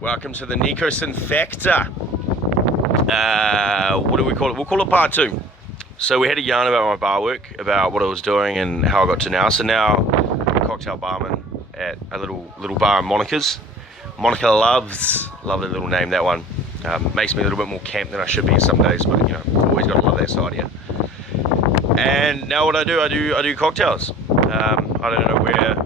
Welcome to the Nico Factor. What do we call it? We'll call it part 2. So we had a yarn about my bar work, about what I was doing and how I got to now. So now I'm a cocktail barman at a little bar in Monica's. Monica loves the little name, that one. Makes me a little bit more camp than I should be some days, but you know, always got to love that side of you. And now what I do cocktails. I don't know where.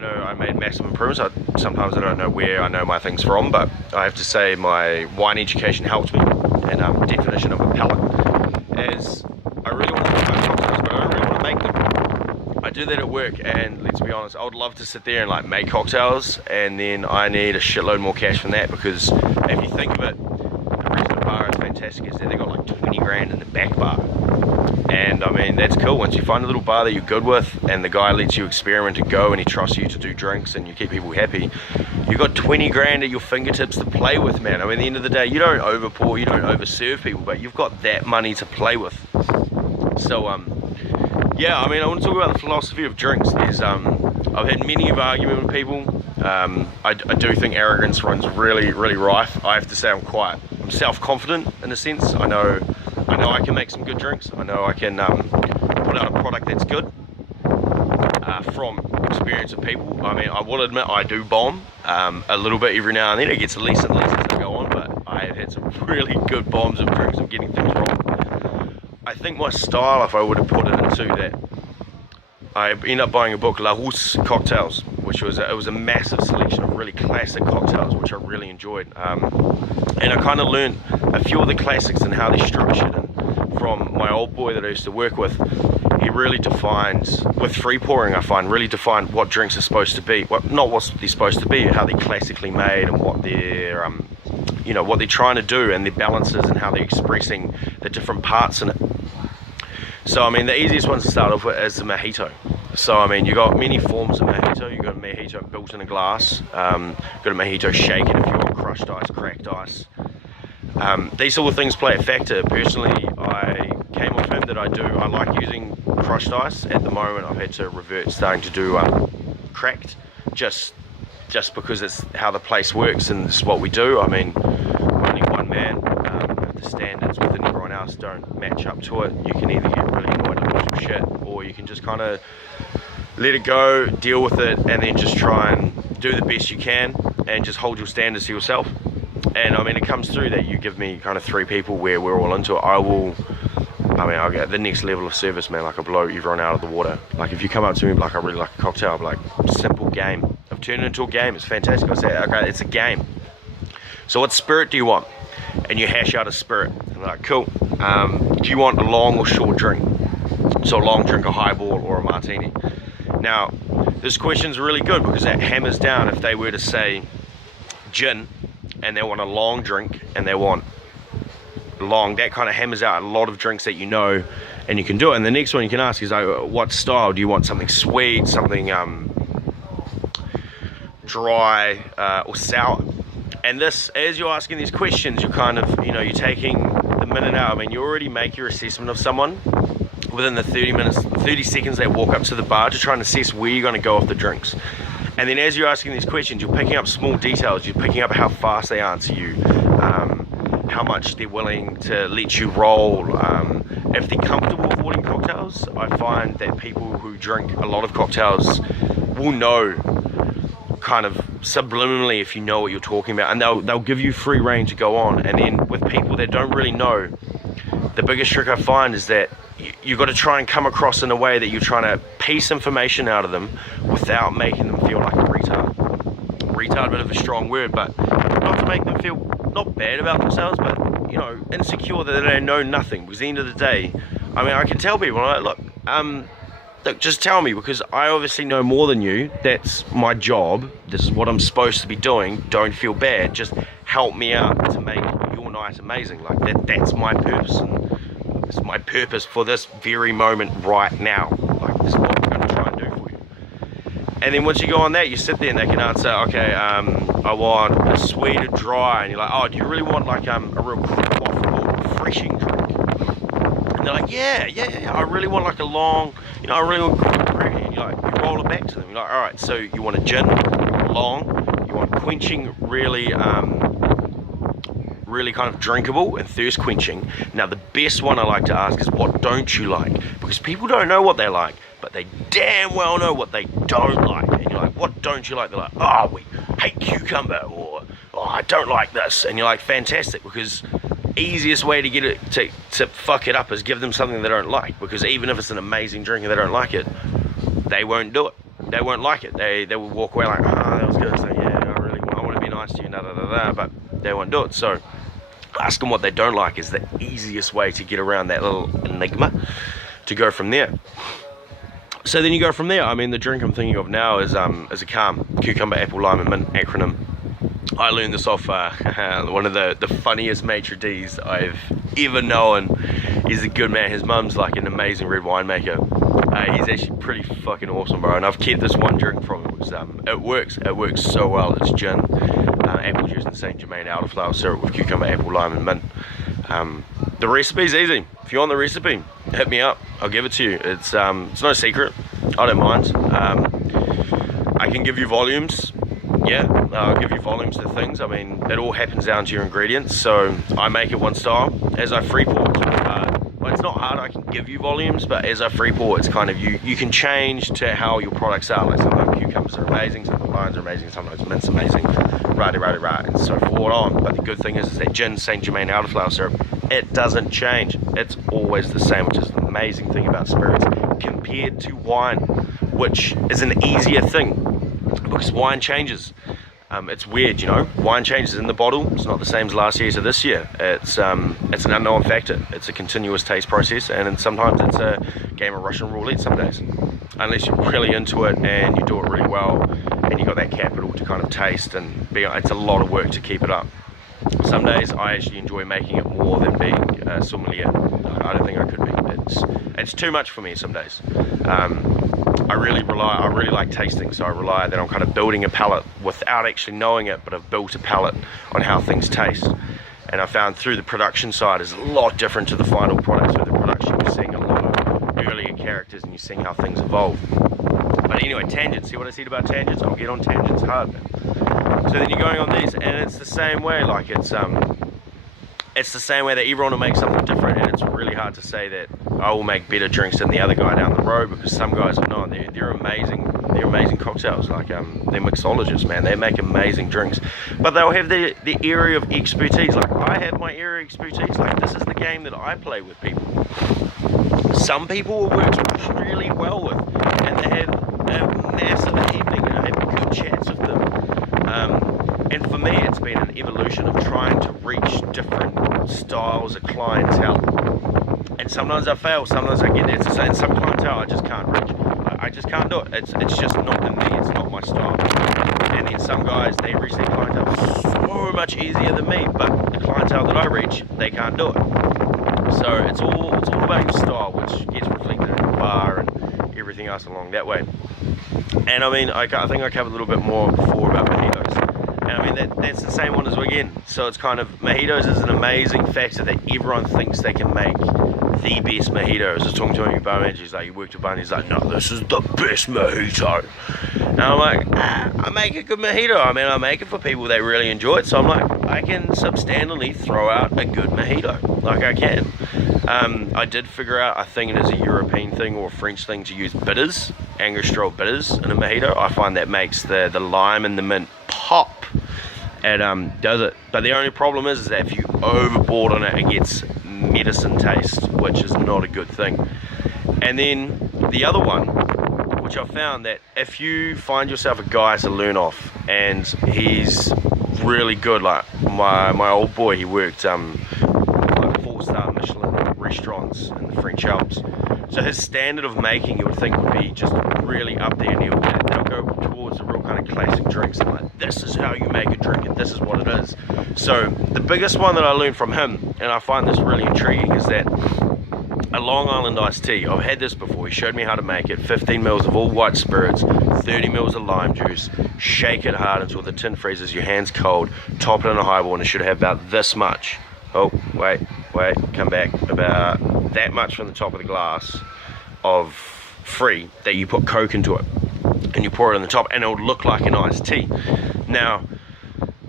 I made massive improvements. Sometimes I don't know where I know my things from, but I have to say my wine education helped me, and definition of a palate, as I really want to make cocktails, but I don't really want to make them. I do that at work, and let's be honest, I would love to sit there and like make cocktails, and then I need a shitload more cash from that, because if you think of it, the reason the bar is fantastic is that they got like 20 grand in the back bar. And I mean, that's cool. Once you find a little bar that you're good with and the guy lets you experiment and go and he trusts you to do drinks and you keep people happy, you've got 20 grand at your fingertips to play with, man. I mean, at the end of the day, you don't overpour, you don't overserve people, but you've got that money to play with. So, yeah, I mean, I want to talk about the philosophy of drinks. I've had many of arguments with people. I do think arrogance runs really rife. I have to say I'm self-confident in a sense. I know I can make some good drinks. I know I can put out a product that's good from experience of people. I mean, I will admit I do bomb a little bit every now and then. It gets less and less as I go on, but I have had some really good bombs of drinks of getting things wrong. I think my style, if I would have put it into that, I ended up buying a book, La Rousse Cocktails, which was a massive selection of really classic cocktails, which I really enjoyed. And I kind of learned a few of the classics and how they're structured. And from my old boy that I used to work with, he really defined, with free pouring, I find, really defined what drinks are supposed to be. Well, not what they're supposed to be, how they're classically made and what they're, you know, what they're trying to do and their balances and how they're expressing the different parts in it. So, I mean, the easiest one to start off with is the mojito. So, I mean, you got many forms of mojito. You got a mojito built in a glass. Got a mojito shaken if you want crushed ice, cracked ice. These sort of things play a factor. Personally, I came off him that I like using crushed ice. At the moment, I've had to revert, starting to do cracked, just because it's how the place works and it's what we do. I mean, we're only one man. If the standards within everyone else don't match up to it, you can either get really annoyed and lose your shit, or you can just kind of let it go, deal with it, and then just try and do the best you can and just hold your standards to yourself. And I mean, it comes through that you give me kind of 3 people where we're all into it. I'll get the next level of service, man. Like, I blow everyone out of the water. Like, if you come up to me like, I really like a cocktail, I'm like, simple game. I've turned it into a game. It's fantastic. I say, okay, it's a game. So what spirit do you want? And you hash out a spirit. I'm like, cool. Do you want a long or short drink? So a long drink, a highball, or a martini? Now, this question's really good because that hammers down if they were to say gin and they want a long drink and they want long, that kind of hammers out a lot of drinks that you know and you can do it. And the next one you can ask is, what style? Do you want something sweet, something dry, or sour? And this, as you're asking these questions, you're kind of, you know, you're taking the minute out. I mean, you already make your assessment of someone within the 30 seconds they walk up to the bar to try and assess where you're going to go off the drinks. And then as you're asking these questions, you're picking up small details. You're picking up how fast they answer you, how much they're willing to let you roll. If they're comfortable with ordering cocktails, I find that people who drink a lot of cocktails will know kind of subliminally if you know what you're talking about, and they'll give you free rein to go on. And then with people that don't really know, the biggest trick I find is that you've got to try and come across in a way that you're trying to piece information out of them without making them feel like a retard. Retard, a bit of a strong word, but not to make them feel not bad about themselves, but, you know, insecure that they know nothing. Because at the end of the day, I mean, I can tell people, like, look, just tell me, because I obviously know more than you. That's my job. This is what I'm supposed to be doing. Don't feel bad. Just help me out to make your night amazing. Like, that's my purpose. And it's my purpose for this very moment right now. Like, this is what I'm going to try and do for you. And then once you go on that, you sit there and they can answer, okay, I want a sweet or dry. And you're like, oh, do you really want like a real quaffable, refreshing drink? And they're like, yeah, I really want like a long, you know, I really want cream. And you're like, you roll it back to them. You're like, all right, so you want a gin, long, you want want. Quenching, really really kind of drinkable and thirst quenching. Now the best one I like to ask is, what don't you like? Because people don't know what they like, but they damn well know what they don't like. And you're like, what don't you like? They're like, oh, we hate cucumber, or oh, I don't like this. And you're like, fantastic, because easiest way to get it to fuck it up is give them something they don't like. Because even if it's an amazing drink and they don't like it, they won't do it. They won't like it. They will walk away like, ah, that was good. So yeah, I want to be nice to you, but they won't do it. So ask them what they don't like is the easiest way to get around that little enigma, to go from there. So then you go from there. I mean, the drink I'm thinking of now is a calm cucumber, apple, lime, and mint acronym. I learned this off one of the funniest maitre d's I've ever known. He's a good man. His mum's like an amazing red wine maker. He's actually pretty fucking awesome, bro. And I've kept this one drink from him because it works so well. It's gin, apple juice, and Saint Germain elderflower syrup with cucumber, apple, lime, and mint. The recipe's easy. If you want the recipe, hit me up. I'll give it to you. It's no secret. I don't mind. I can give you volumes. Yeah, I'll give you volumes to things. I mean, it all happens down to your ingredients. So I make it one style. As I free pour, well, it's not hard. I can give you volumes, but as I free pour, it's kind of you can change to how your products are. Like sometimes cucumbers are amazing, sometimes limes are amazing, sometimes mint's amazing, right, and so forward on. But the good thing is that gin, Saint Germain elderflower syrup, it doesn't change. It's always the same, which is the amazing thing about spirits compared to wine, which is an easier thing because wine changes. It's weird, you know. Wine changes in the bottle. It's not the same as last year to this year. It's an unknown factor. It's a continuous taste process, and sometimes it's a game of Russian roulette some days. Unless you're really into it and you do it really well, and you got that capital to kind of taste and be. It's a lot of work to keep it up. Some days I actually enjoy making it more than being a sommelier. I don't think I could be. It's too much for me some days. I really like tasting, so I rely that I'm kind of building a palate without actually knowing it, but I've built a palate on how things taste. And I found through the production side is a lot different to the final product. Through the production, you're seeing a lot of earlier characters and you're seeing how things evolve. But anyway, tangents. See what I said about tangents? I'll get on tangents hard, man. So then you're going on these, and it's the same way. Like it's the same way that everyone will make something different, and it's really hard to say that I will make better drinks than the other guy down the road, because some guys are not. They're amazing cocktails. Like they're mixologists, man. They make amazing drinks, but they'll have the area of expertise. Like I have my area of expertise. Like this is the game that I play with people. Some people it works really well with, and they have a massive evening, and I have good chats with them. And for me, it's been an evolution of trying to reach different styles of clientele. And sometimes I fail, sometimes I get there. And some clientele I just can't reach. I just can't do it. It's just not in me. It's not my style. And then some guys, they reach their clientele so much easier than me, but the clientele that I reach, they can't do it. So it's all about your style, which gets reflected in the bar and everything else along that way. And I mean, I think I covered a little bit more before about mojitos. And I mean, that's the same one as well again. So it's kind of, mojitos is an amazing factor that everyone thinks they can make the best mojito. I was talking to a bar manager, he's like, he worked at bar, and he's like, no, this is the best mojito. And I'm like, I make a good mojito. I mean, I make it for people that really enjoy it. So I'm like, I can substantially throw out a good mojito. Like I can. I did figure out, I think it is a European thing or a French thing to use bitters, Angostura bitters in a mojito. I find that makes the lime and the mint pop. It does it. But the only problem is that if you overboard on it, it gets medicine taste, which is not a good thing. And then the other one, which I found, that if you find yourself a guy to learn off and he's really good, like my old boy, he worked like 4-star Michelin restaurants in the French Alps, so his standard of making, you would think, would be just really up there, and they'll go towards the real kind of classic drinks, and like, this is how you make a drink and this is what it is. So the biggest one that I learned from him, and I find this really intriguing, is that a Long Island iced tea. I've had this before. He showed me how to make it. 15 mils of all white spirits, 30 mils of lime juice, shake it hard until the tin freezes, your hands cold, top it in a highball, and it should have about this much. Oh, wait, come back. About that much from the top of the glass of free that you put Coke into it. And you pour it on the top, and it would look like an iced tea. Now,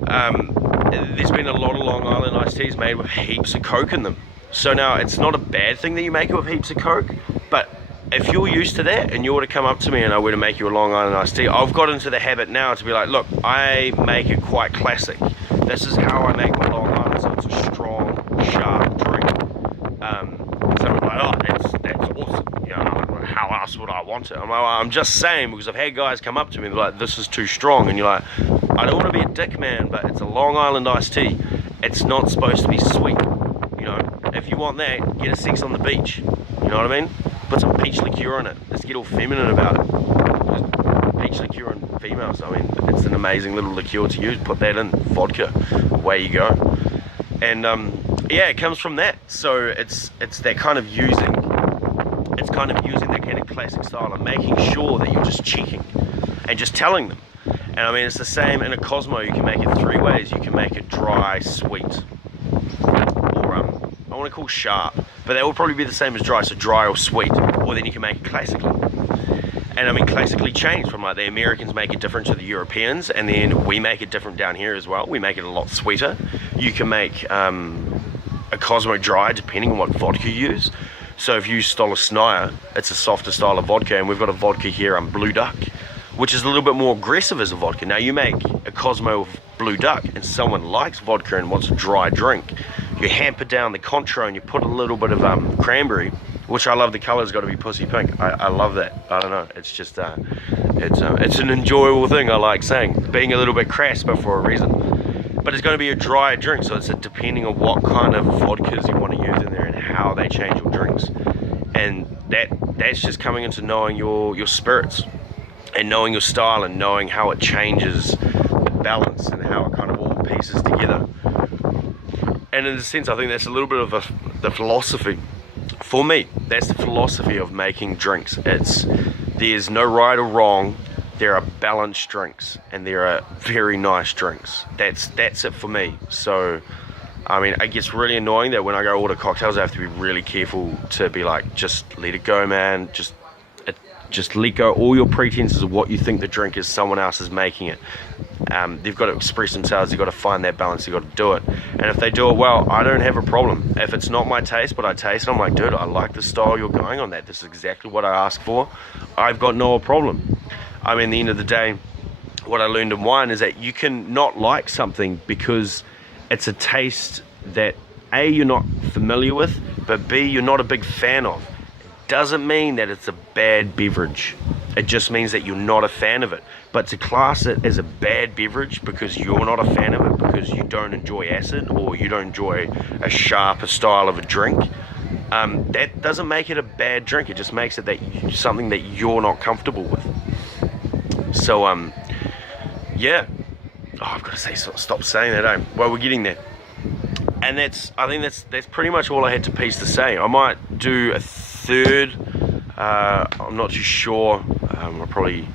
there's been a lot of Long Island iced teas made with heaps of Coke in them. So now, it's not a bad thing that you make it with heaps of Coke, but if you're used to that and you were to come up to me and I were to make you a Long Island iced tea, I've got into the habit now to be like, look, I make it quite classic. This is how I make my Long Island, so it's a strong, sharp drink. Someone's like, oh, that's awesome. You know, how else would I want it? I'm like, well, I'm just saying, because I've had guys come up to me and be like, this is too strong. And you're like, I don't want to be a dick, man, but it's a Long Island iced tea. It's not supposed to be sweet. You know, if you want that, get a sex on the beach. You know what I mean? Put some peach liqueur in it. Let's get all feminine about it. Just peach liqueur and females. I mean, it's an amazing little liqueur to use. Put that in vodka. Away you go. And yeah, it comes from that. So it's that kind of using. It's kind of using that kind of classic style and making sure that you're just cheeking and just telling them. And I mean, it's the same in a Cosmo. You can make it 3 ways. You can make it dry, sweet, or I want to call sharp. But that will probably be the same as dry, so dry or sweet. Or then you can make it classically. And I mean, classically changed from like the Americans make it different to the Europeans, and then we make it different down here as well. We make it a lot sweeter. You can make a Cosmo dry depending on what vodka you use. So if you use Stolichnaya, it's a softer style of vodka, and we've got a vodka here, Blue Duck, which is a little bit more aggressive as a vodka. Now you make a Cosmo with Blue Duck, and someone likes vodka and wants a dry drink, you hamper down the Contro and you put a little bit of cranberry, which I love. The color's got to be pussy pink. I love that. I don't know. It's just it's an enjoyable thing. I like saying, being a little bit crass, but for a reason. But it's going to be a drier drink, so it's depending on what kind of vodkas you want to use in there and how they change your drinks. And that's just coming into knowing your spirits and knowing your style and knowing how it changes the balance and how it kind of all pieces together. And in a sense, I think that's a little bit of the philosophy. For me, that's the philosophy of making drinks. There's no right or wrong. There are balanced drinks, and there are very nice drinks. That's it for me. So, I mean, it gets really annoying that when I go order cocktails, I have to be really careful to be like, just let it go, man. Just let go all your pretenses of what you think the drink is. Someone else is making it. They've got to express themselves. They've got to find that balance. They've got to do it. And if they do it well, I don't have a problem. If it's not my taste, but I taste it, I'm like, dude, I like the style you're going on that. This is exactly what I asked for. I've got no problem. I mean, at the end of the day, what I learned in wine is that you can not like something because it's a taste that A, you're not familiar with, but B, you're not a big fan of. Doesn't mean that it's a bad beverage. It just means that you're not a fan of it. But to class it as a bad beverage because you're not a fan of it, because you don't enjoy acid or you don't enjoy a sharper style of a drink, that doesn't make it a bad drink. It just makes it something that you're not comfortable with. So yeah. Oh, I've got to say, stop saying that. Well, we're getting there. And I think that's pretty much all I had to piece to say. I might do a third. I'm not too sure. I'll probably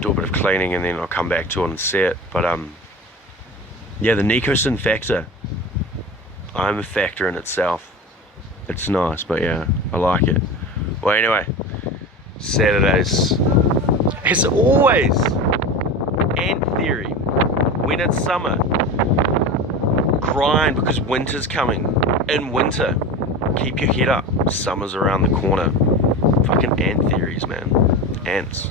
do a bit of cleaning and then I'll come back to it and see it. But yeah, the Nicotine factor. I'm a factor in itself. It's nice, but yeah, I like it. Well, anyway, Saturdays, as always, and theory, when it's summer, grind because winter's coming. In winter, keep your head up. Summer's around the corner. Fucking ant theories, man. Ants.